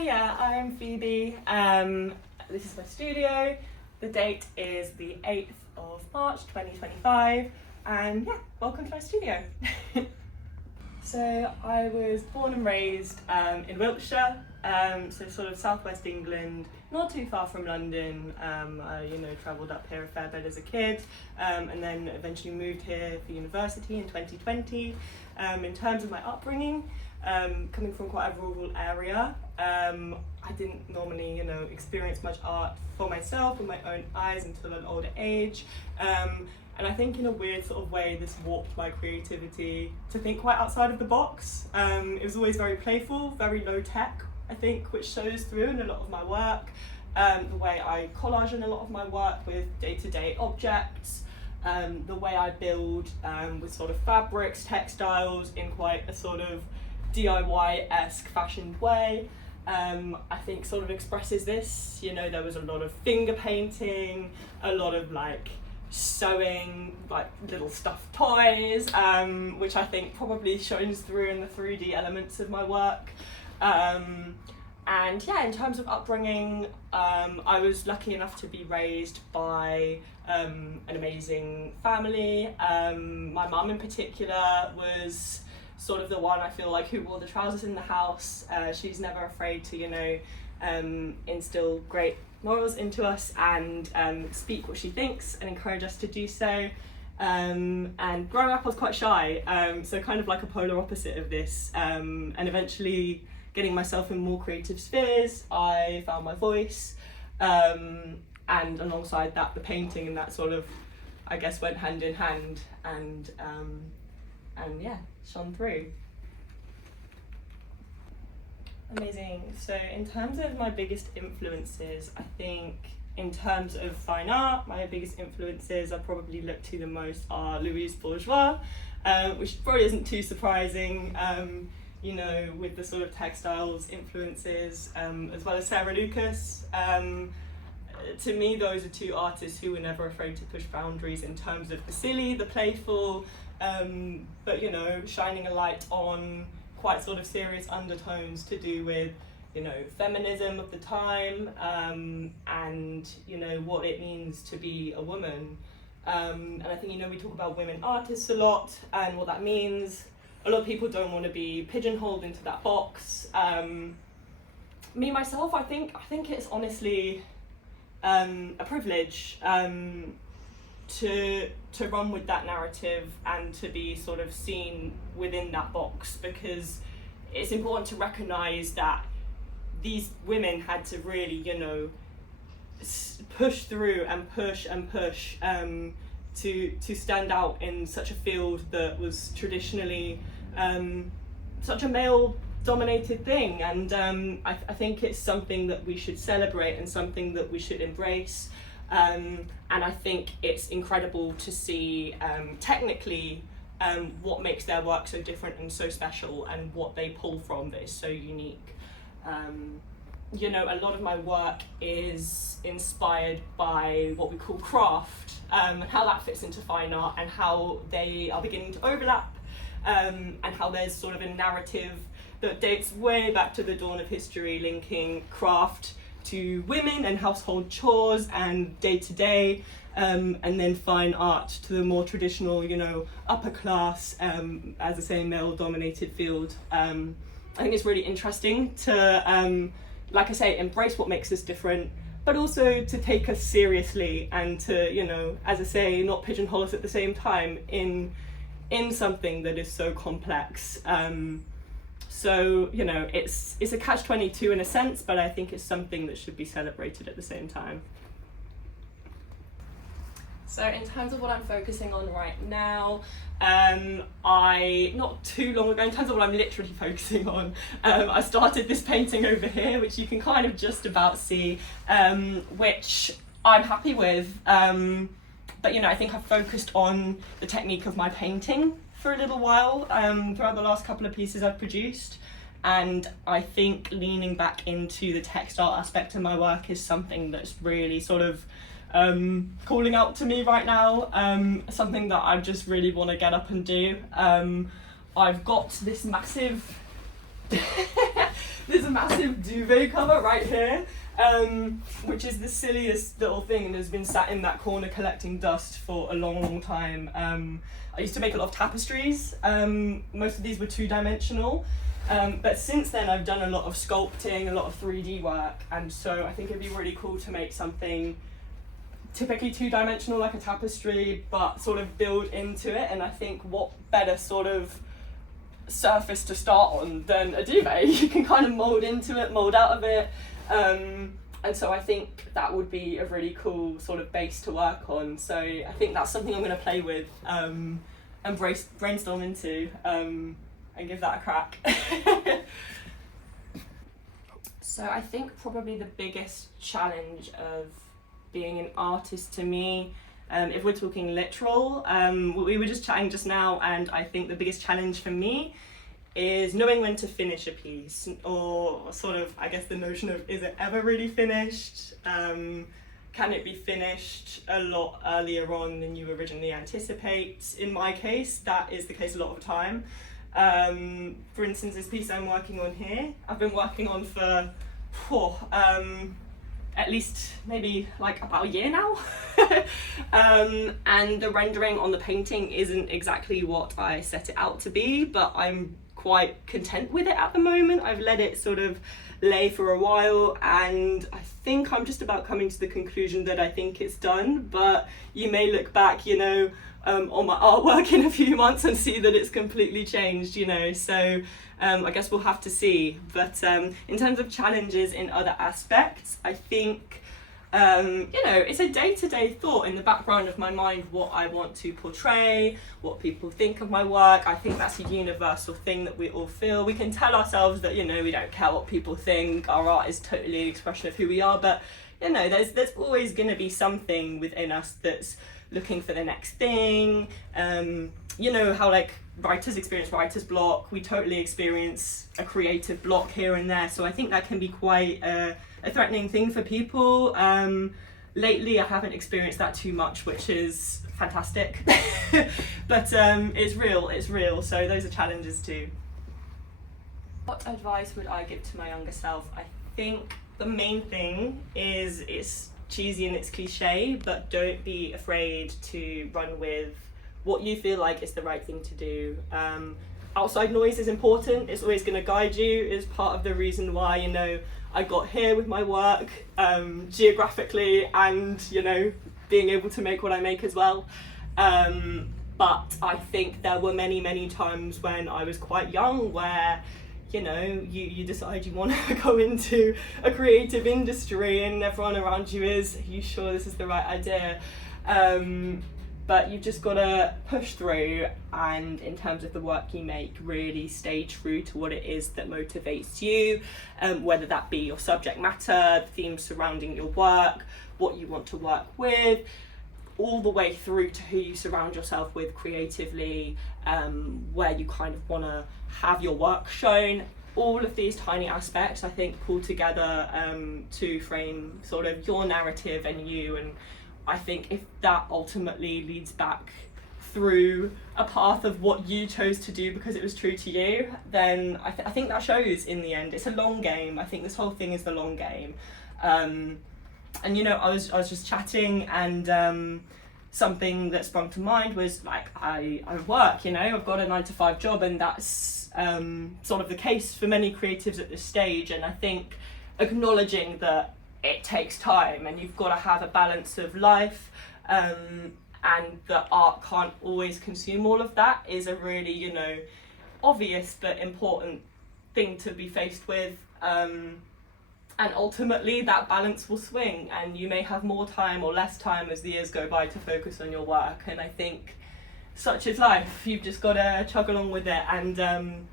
Hiya, I'm Phoebe. This is my studio. The date is the 8th of March 2025, and yeah, welcome to my studio. So I was born and raised in Wiltshire, so sort of southwest England, not too far from London. I travelled up here a fair bit as a kid, and then eventually moved here for university in 2020. In terms of my upbringing, coming from quite a rural area, I didn't normally, experience much art for myself with my own eyes until an older age. And I think in a weird sort of way, this warped my creativity to think quite outside of the box. It was always very playful, very low tech, I think, which shows through in a lot of my work. The way I collage in a lot of my work with day-to-day objects, the way I build with sort of fabrics, textiles in quite a sort of DIY-esque fashioned way, I think sort of expresses this. There was a lot of finger painting, a lot of sewing, little stuffed toys, which I think probably shines through in the 3D elements of my work. And yeah, in terms of upbringing, I was lucky enough to be raised by an amazing family. My mum in particular was sort of the one, I feel like, who wore the trousers in the house. She's never afraid to, instill great morals into us and speak what she thinks and encourage us to do so. And growing up I was quite shy, so kind of like a polar opposite of this, and eventually getting myself in more creative spheres, I found my voice, and alongside that the painting, and that sort of, I guess, went hand in hand, and yeah, shone through. Amazing. So in terms of my biggest influences, I think in terms of fine art, my biggest influences I probably look to the most are Louise Bourgeois, which probably isn't too surprising, with the sort of textiles influences, as well as Sarah Lucas. To me, those are two artists who were never afraid to push boundaries in terms of the silly, the playful, but shining a light on quite sort of serious undertones to do with feminism of the time, and what it means to be a woman, and I think we talk about women artists a lot and what that means. A lot of people don't want to be pigeonholed into that box. Me myself, I think it's honestly a privilege to run with that narrative and to be sort of seen within that box, because it's important to recognise that these women had to really, push through and push to stand out in such a field that was traditionally such a male-dominated thing. And I think it's something that we should celebrate and something that we should embrace. And I think it's incredible to see technically what makes their work so different and so special, and what they pull from that is so unique. A lot of my work is inspired by what we call craft, and how that fits into fine art, and how they are beginning to overlap, and how there's sort of a narrative that dates way back to the dawn of history, linking craft to women and household chores and day-to-day, and then fine art to the more traditional, upper class, as I say, male-dominated field. I think it's really interesting to, like I say, embrace what makes us different, but also to take us seriously and to, as I say, not pigeonhole us at the same time in something that is so complex. So, it's a catch-22 in a sense, but I think it's something that should be celebrated at the same time. So in terms of what I'm focusing on right now, not too long ago, in terms of what I'm literally focusing on, I started this painting over here, which you can kind of just about see, which I'm happy with. But I think I've focused on the technique of my painting for a little while, throughout the last couple of pieces I've produced, and I think leaning back into the textile aspect of my work is something that's really sort of calling out to me right now, something that I just really want to get up and do. I've got this massive there's a massive duvet cover right here, which is the silliest little thing and has been sat in that corner collecting dust for a long, long time. I used to make a lot of tapestries. Most of these were two-dimensional. But since then I've done a lot of sculpting, a lot of 3D work, and so I think it'd be really cool to make something typically two-dimensional like a tapestry, but sort of build into it. And I think what better sort of surface to start on than a duvet. You can kind of mould into it, mould out of it, and so I think that would be a really cool sort of base to work on. So I think that's something I'm going to play with and brainstorm into, and give that a crack. So I think probably the biggest challenge of being an artist to me, if we're talking literal, we were just chatting just now, and I think the biggest challenge for me is knowing when to finish a piece, or sort of, I guess, the notion of, is it ever really finished? Can it be finished a lot earlier on than you originally anticipate? In my case, that is the case a lot of the time. For instance, this piece I'm working on here, I've been working on for at least maybe like about a year now. And the rendering on the painting isn't exactly what I set it out to be, but I'm quite content with it at the moment. I've let it sort of lay for a while, and I think I'm just about coming to the conclusion that I think it's done, but you may look back, you know, on my artwork in a few months and see that it's completely changed, you know, so I guess we'll have to see. But in terms of challenges in other aspects, I think, you know, it's a day-to-day thought in the background of my mind, what I want to portray, what people think of my work. I think that's a universal thing that we all feel. We can tell ourselves that, you know, we don't care what people think, our art is totally an expression of who we are, but, you know, there's always going to be something within us that's looking for the next thing. You know how like writers experience writer's block, we totally experience a creative block here and there, so I think that can be quite a threatening thing for people. Lately I haven't experienced that too much, which is fantastic. But it's real, so those are challenges too. What advice would I give to my younger self? I think the main thing is, it's cheesy and it's cliche, but don't be afraid to run with what you feel like is the right thing to do. Outside noise is important, it's always going to guide you, it's part of the reason why, you know, I got here with my work, geographically, and, you know, being able to make what I make as well. But I think there were many times when I was quite young where, you know, you decide you want to go into a creative industry and everyone around you is, are you sure this is the right idea? But you've just got to push through, and in terms of the work you make, really stay true to what it is that motivates you, whether that be your subject matter, the themes surrounding your work, what you want to work with, all the way through to who you surround yourself with creatively, where you kind of want to have your work shown. All of these tiny aspects, I think, pull together to frame sort of your narrative and you. And I think if that ultimately leads back through a path of what you chose to do because it was true to you, then I think that shows in the end. It's a long game. I think this whole thing is the long game. And you know, I was just chatting, and something that sprung to mind was like, I work, you know, I've got a 9-to-5 job, and that's sort of the case for many creatives at this stage. And I think acknowledging that it takes time and you've got to have a balance of life, and that art can't always consume all of that, is a really, you know, obvious but important thing to be faced with. And ultimately that balance will swing, and you may have more time or less time as the years go by to focus on your work. And I think such is life. You've just got to chug along with it, and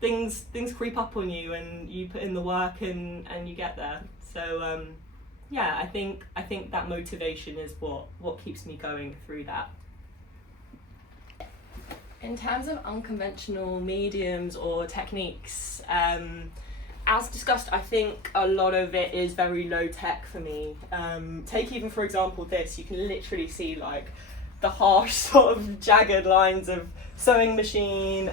things creep up on you, and you put in the work and you get there. So yeah, I think that motivation is what keeps me going through that. In terms of unconventional mediums or techniques, as discussed, I think a lot of it is very low tech for me. Take even, for example, this. You can literally see like the harsh sort of jagged lines of sewing machine,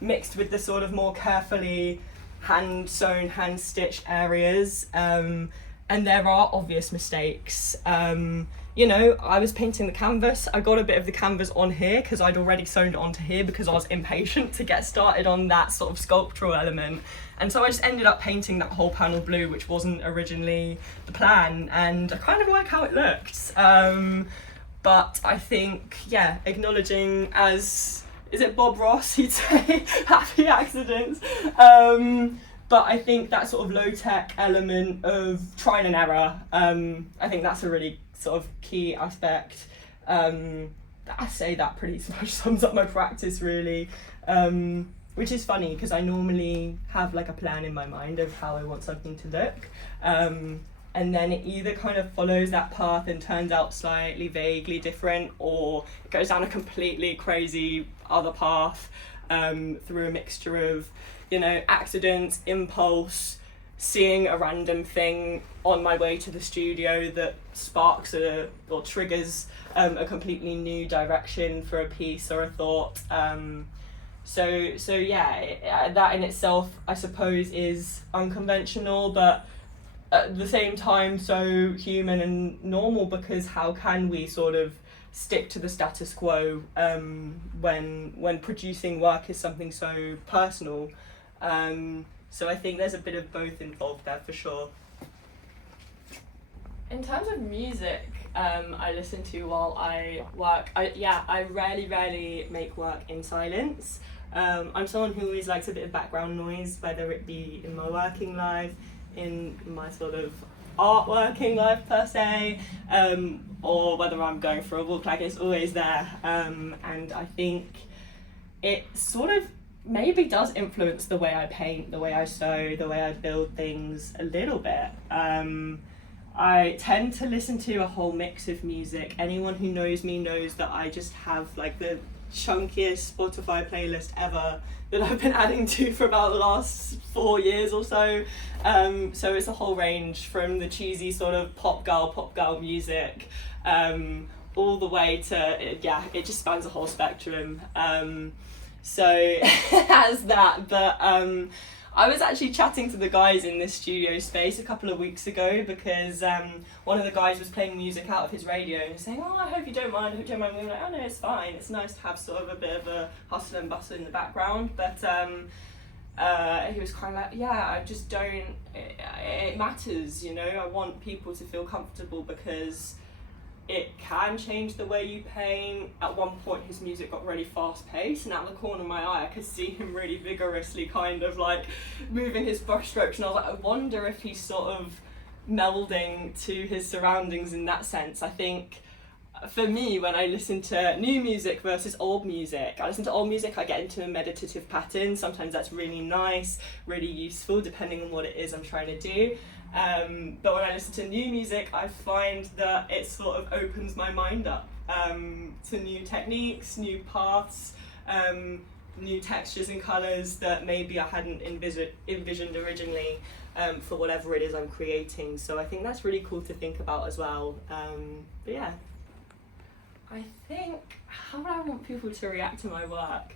mixed with the sort of more carefully hand sewn, hand stitched areas, and there are obvious mistakes. You know, I was painting the canvas, I got a bit of the canvas on here because I'd already sewn it onto here because I was impatient to get started on that sort of sculptural element. And so I just ended up painting that whole panel blue, which wasn't originally the plan, and I kind of like how it looked. But I think, yeah, acknowledging, as, is it Bob Ross, he'd say, happy accidents. But I think that sort of low-tech element of trial and error, I think that's a really sort of key aspect. I say that pretty much sums up my practice, really, which is funny because I normally have like a plan in my mind of how I want something to look, and then it either kind of follows that path and turns out slightly vaguely different, or it goes down a completely crazy other path, through a mixture of, you know, accidents, impulse, seeing a random thing on my way to the studio that sparks or triggers a completely new direction for a piece or a thought. So yeah, that in itself, I suppose, is unconventional, but at the same time so human and normal, because how can we sort of stick to the status quo when producing work is something so personal? So I think there's a bit of both involved there for sure. In terms of music, I listen to while I work. I rarely make work in silence. I'm someone who always likes a bit of background noise, whether it be in my working life, in my sort of art working life per se, or whether I'm going for a walk, like it's always there. And I think it sort of maybe does influence the way I paint, the way I sew, the way I build things a little bit. I tend to listen to a whole mix of music. Anyone who knows me knows that I just have like the chunkiest Spotify playlist ever that I've been adding to for about the last 4 years or so. So it's a whole range from the cheesy sort of pop girl music, all the way to, yeah, it just spans a whole spectrum. So it has that, but I was actually chatting to the guys in this studio space a couple of weeks ago because one of the guys was playing music out of his radio and saying, oh, I hope you don't mind, We were like, oh no, it's fine, it's nice to have sort of a bit of a hustle and bustle in the background, but he was kind of like, yeah, I just don't, it matters, you know, I want people to feel comfortable because it can change the way you paint. At one point his music got really fast paced, and out of the corner of my eye I could see him really vigorously kind of like moving his brush strokes, and I was like, I wonder if he's sort of melding to his surroundings in that sense. I think for me, when I listen to new music versus old music, I listen to old music, I get into a meditative pattern. Sometimes that's really nice, really useful, depending on what it is I'm trying to do. But when I listen to new music, I find that it sort of opens my mind up to new techniques, new paths, new textures and colours that maybe I hadn't envisioned originally for whatever it is I'm creating. So I think that's really cool to think about as well. But yeah, I think, how would I want people to react to my work?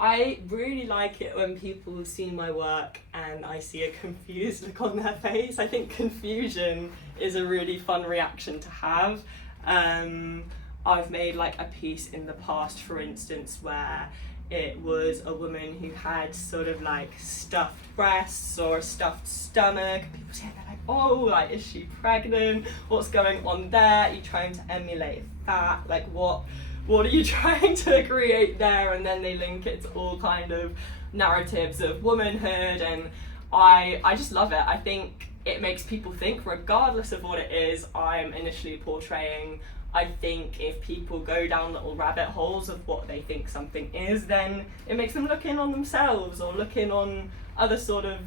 I really like it when people see my work and I see a confused look on their face. I think confusion is a really fun reaction to have. I've made like a piece in the past, for instance, where it was a woman who had sort of like stuffed breasts or a stuffed stomach. People say, they're like, oh, like, is she pregnant? What's going on there? Are you trying to emulate that? Like, what are you trying to create there? And then they link it to all kind of narratives of womanhood, and I just love it. I think it makes people think, regardless of what it is I'm initially portraying. I think if people go down little rabbit holes of what they think something is, then it makes them look in on themselves or look in on other sort of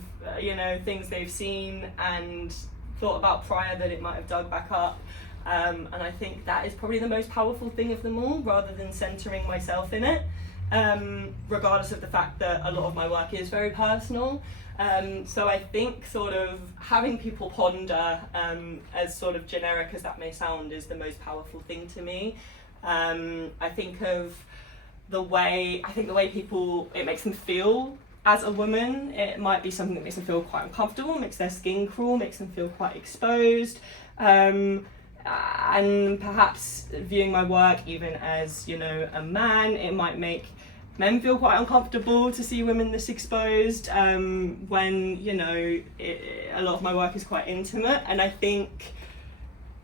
things they've seen and thought about prior that it might have dug back up. And I think that is probably the most powerful thing of them all, rather than centering myself in it, regardless of the fact that a lot of my work is very personal. So I think sort of having people ponder, as sort of generic as that may sound, is the most powerful thing to me. I think the way people, it makes them feel as a woman, it might be something that makes them feel quite uncomfortable, makes their skin crawl, makes them feel quite exposed. And perhaps viewing my work even as, you know, a man, it might make men feel quite uncomfortable to see women this exposed, when, you know, a lot of my work is quite intimate. And I think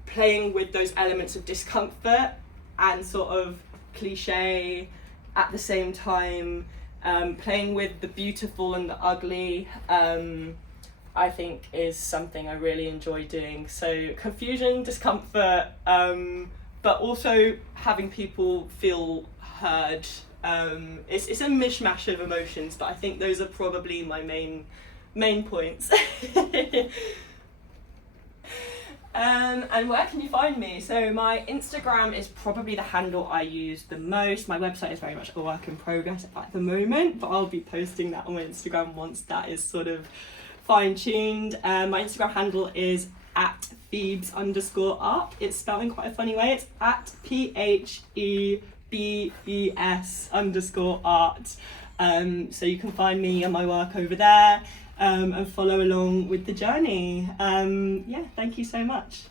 playing with those elements of discomfort and sort of cliche at the same time, playing with the beautiful and the ugly, I think is something I really enjoy doing. So confusion, discomfort, but also having people feel heard. It's a mishmash of emotions, but I think those are probably my main points. And where can you find me? So my Instagram is probably the handle I use the most. My website is very much a work in progress at the moment, but I'll be posting that on my Instagram once that is sort of fine-tuned. My Instagram handle is at Phoebes_art. It's spelled in quite a funny way. It's at PHEBES_art. So you can find me and my work over there, and follow along with the journey. Yeah, thank you so much.